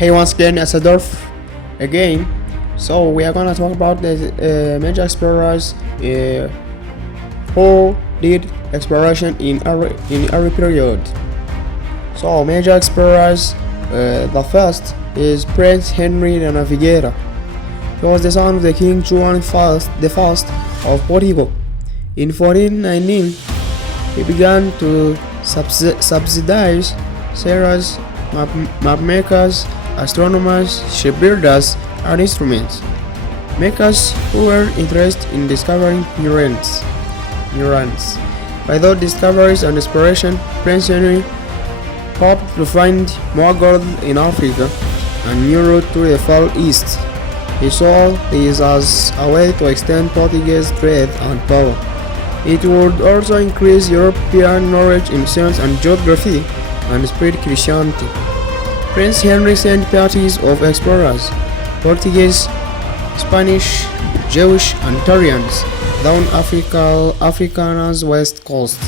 Hey, once again, Asadorf again. So we are gonna talk about the major explorers who did exploration in every period. So major explorers, the first is Prince Henry the Navigator. He was the son of the King Juan the First of Portugal. In 1419, he began to subsidize sailors, mapmakers, astronomers, shipbuilders, and instruments makers who were interested in discovering Uranus. By those discoveries and exploration, Prince Henry hoped to find more gold in Africa and new route to the Far East. He saw this as a way to extend Portuguese trade and power. It would also increase European knowledge in science and geography and spread Christianity. Prince Henry sent parties of explorers, Portuguese, Spanish, Jewish, and Italians down Africa's west coast.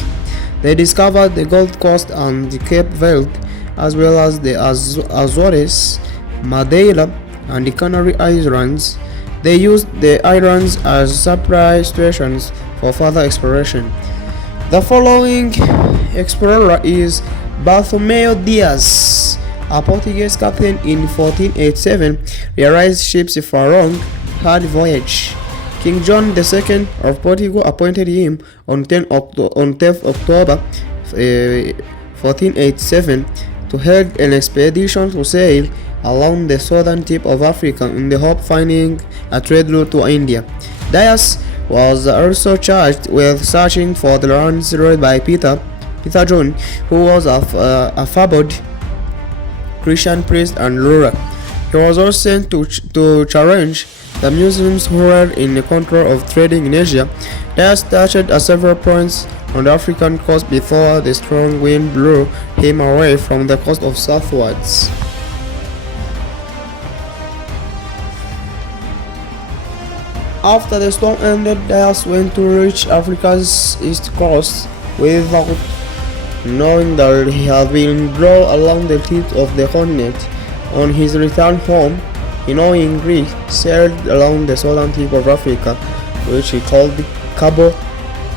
They discovered the Gold Coast and the Cape Verde, as well as the Azores, Madeira, and the Canary Islands. They used the islands as supply stations for further exploration. The following explorer is Bartolomeu Dias, a Portuguese captain in 1487, realized ships for a long, hard voyage. King John II of Portugal appointed him on 10th October 1487 to head an expedition to sail along the southern tip of Africa in the hope of finding a trade route to India. Dias was also charged with searching for the lands ruled by Peter John, who was a favored Christian priest and ruler. He was also sent to challenge the Muslims who were in control of trading in Asia. Dias touched at several points on the African coast before the strong wind blew him away from the coast of southwards. After the storm ended, Dias went to reach Africa's east coast without knowing that he had been drawn along the tip of the continent. On his return home, he knowing Greek sailed along the southern tip of Africa, which he called Cabo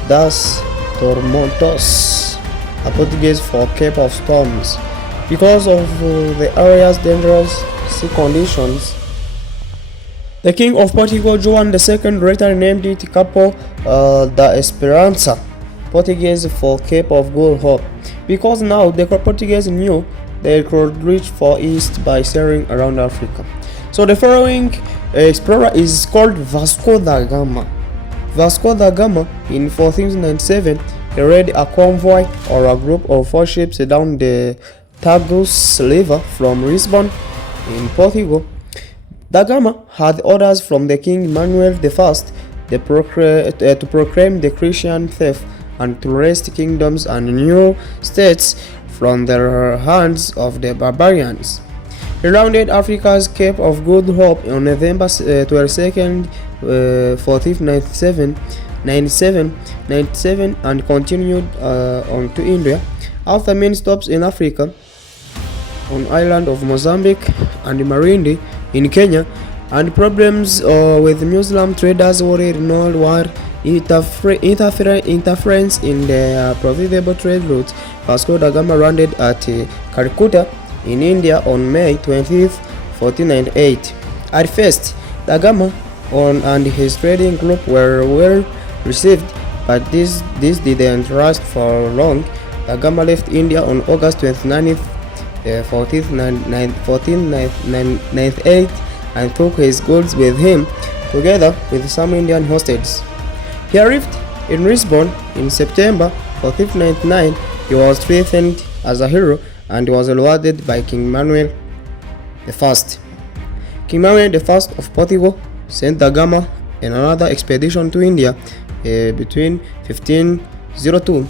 das Tormentos, a Portuguese for Cape of Storms. Because of the area's dangerous sea conditions, the King of Portugal, Juan II, later named it Capo da Esperança, Portuguese for Cape of Good Hope, because now the Portuguese knew they could reach far east by sailing around Africa. So the following explorer is called Vasco da Gama. Vasco da Gama in 1497 he led a convoy or a group of 4 ships down the Tagus River from Lisbon in Portugal. Da Gama had orders from the King Manuel I to proclaim the Christian faith and to wrest kingdoms and new states from the hands of the barbarians. He rounded Africa's Cape of Good Hope on November 22nd, 1497 and continued on to India. After many stops in Africa, on island of Mozambique and Marindi in Kenya, and problems with Muslim traders worried worldwide interference in the profitable trade routes, Vasco da Gama landed at Calcutta in India on May 20, 1498. At first, da Gama and his trading group were well received, but this didn't last for long. Da Gama left India on August 29, 1498 and took his goods with him, together with some Indian hostages. He arrived in Lisbon in September 1499. He was treated as a hero and was rewarded by King Manuel I. King Manuel I of Portugal sent da Gama in another expedition to India between 1502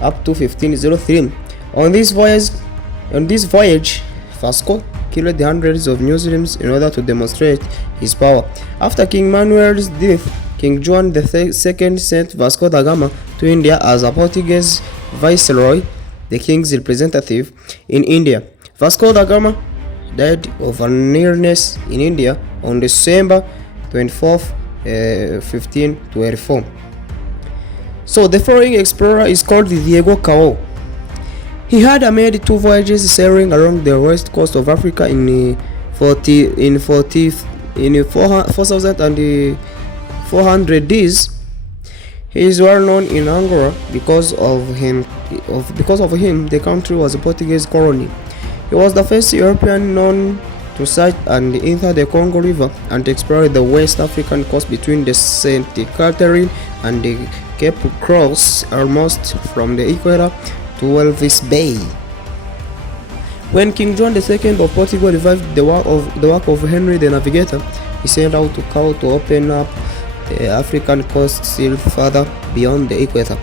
up to 1503. On this voyage, Vasco killed hundreds of Muslims in order to demonstrate his power. After King Manuel's death, King Juan II sent Vasco da Gama to India as a Portuguese viceroy, the king's representative in India. Vasco da Gama died of an illness in India on December 24th, 1524. So the following explorer is called Diego Cao. He had made 2 voyages sailing along the west coast of Africa in 4,400 days. He is well known in Angola because of him. The country was a Portuguese colony. He was the first European known to sight and enter the Congo River and explore the West African coast between the St. Catherine and the Cape Cross, almost from the equator to Walvis Bay. When King John II of Portugal revived the work of Henry the Navigator, he sent out to Cao to open up the African coast still further beyond the equator.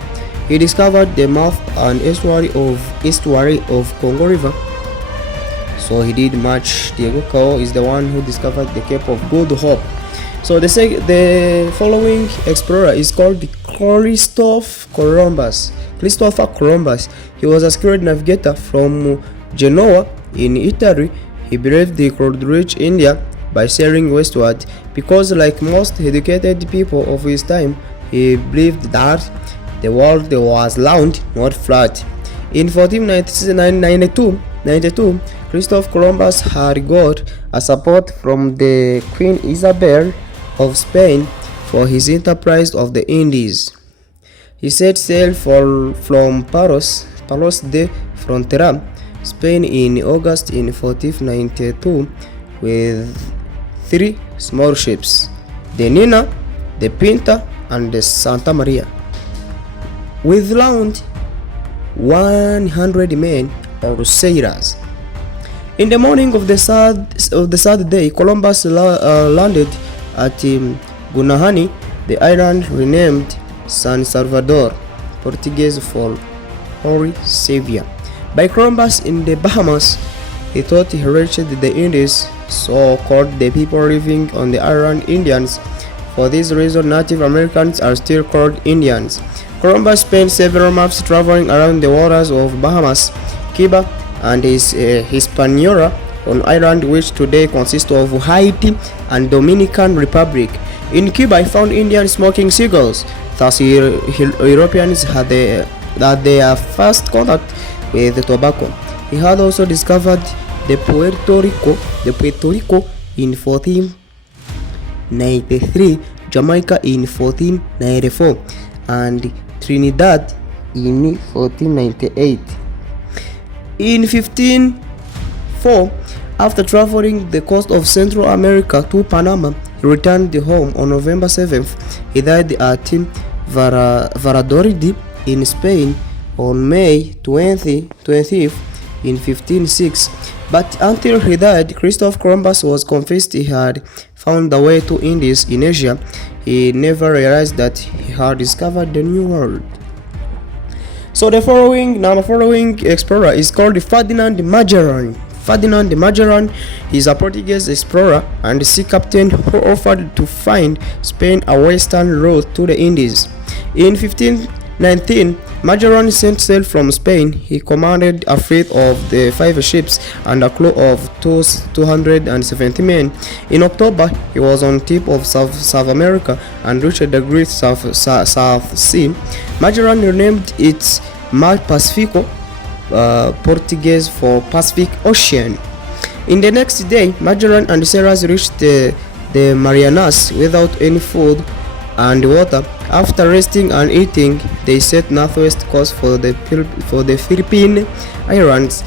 He discovered the mouth and estuary of Congo River. So he did much. Diego Cao is the one who discovered the Cape of Good Hope. So the following explorer is called Christopher Columbus. He was a skilled navigator from Genoa in Italy. He believed he could reach India by sailing westward because, like most educated people of his time, he believed that the world was round, not flat. In 1492, Christopher Columbus had got a support from the Queen Isabel of Spain for his enterprise of the Indies. He set sail from Palos de Frontera, Spain in August in 1492 with 3 small ships, the Nina, the Pinta, and the Santa Maria, with around 100 men or sailors. In the morning of the third day, Columbus landed at Gunahani, the island renamed San Salvador, Portuguese for Holy Savior. By Columbus in the Bahamas, he thought he reached the Indies, so called the people living on the island Indians. For this reason, Native Americans are still called Indians. Columbus spent several months traveling around the waters of Bahamas, Cuba, and Hispaniola, an island which today consists of Haiti and Dominican Republic. In Cuba, he found Indians smoking cigars. Thus, Europeans had their first contact with tobacco. He had also discovered the Puerto Rico in 1493, Jamaica in 1494, and Trinidad in 1498. In 1504, after traveling the coast of Central America to Panama, he returned home on November 7th. He died at Valladolid in Spain on May 20th in 1506. But until he died, Christopher Columbus was convinced he had found the way to Indies in Asia. He never realized that he had discovered the New World. So the following explorer is called Ferdinand Magellan. Ferdinand Magellan is a Portuguese explorer and sea captain who offered to find Spain a western route to the Indies. In 1519, Magellan set sail from Spain. He commanded a fleet of 5 ships and a crew of 270 men. In October, he was on tip of South America and reached the Great South Sea. Magellan renamed it Mar Pacifico, Portuguese for Pacific Ocean. In the next day, Magellan and sailors reached the Marianas without any food and water. After resting and eating, they set northwest course for the Philippine Islands.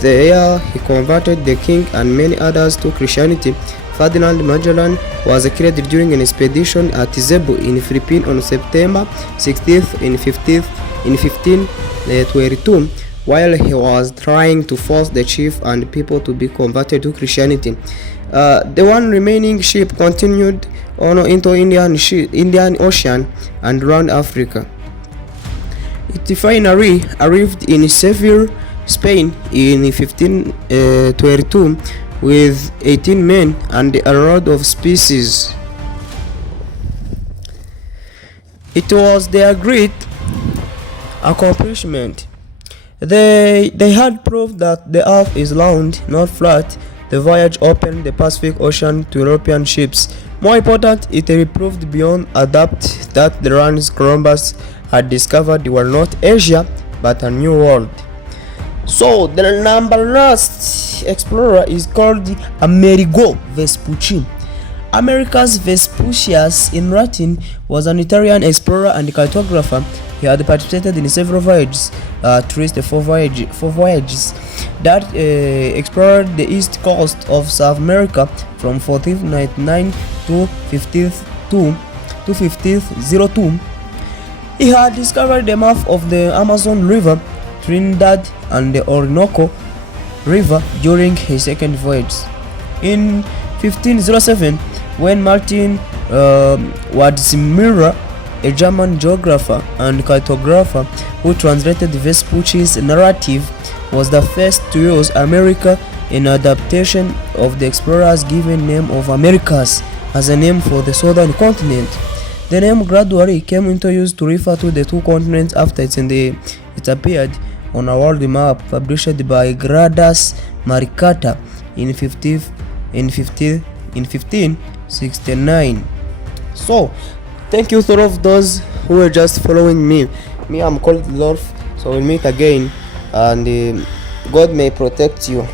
There, he converted the king and many others to Christianity. Ferdinand Magellan was killed during an expedition at Cebu in Philippines on September 16th in 1522, while he was trying to force the chief and people to be converted to Christianity. The one remaining ship continued on into Indian Ocean and around Africa. It finally arrived in Seville, Spain in 1522 with 18 men and a lot of species. It was their great accomplishment. They had proved that the earth is round, not flat, The voyage opened the Pacific Ocean to European ships. More important, it proved beyond a doubt that the runs Columbus had discovered were not Asia but a new world. So the number last explorer is called Amerigo Vespucci. Americus Vespucius in Latin was an Italian explorer and cartographer. He had participated in several voyages, at least four voyages that explored the east coast of South America from 1499 to 1502. He had discovered the mouth of the Amazon River, Trinidad, and the Orinoco River during his second voyage. In 1507, when Martin Waldseemüller, a German geographer and cartographer who translated Vespucci's narrative, was the first to use America in adaptation of the explorer's given name of Americas as a name for the southern continent. The name gradually came into use to refer to the two continents after it appeared on a world map published by Gradus Maricata in 1569. So, thank you to all of those who were just following me. I'm called Lorf, so we'll meet again, and God may protect you.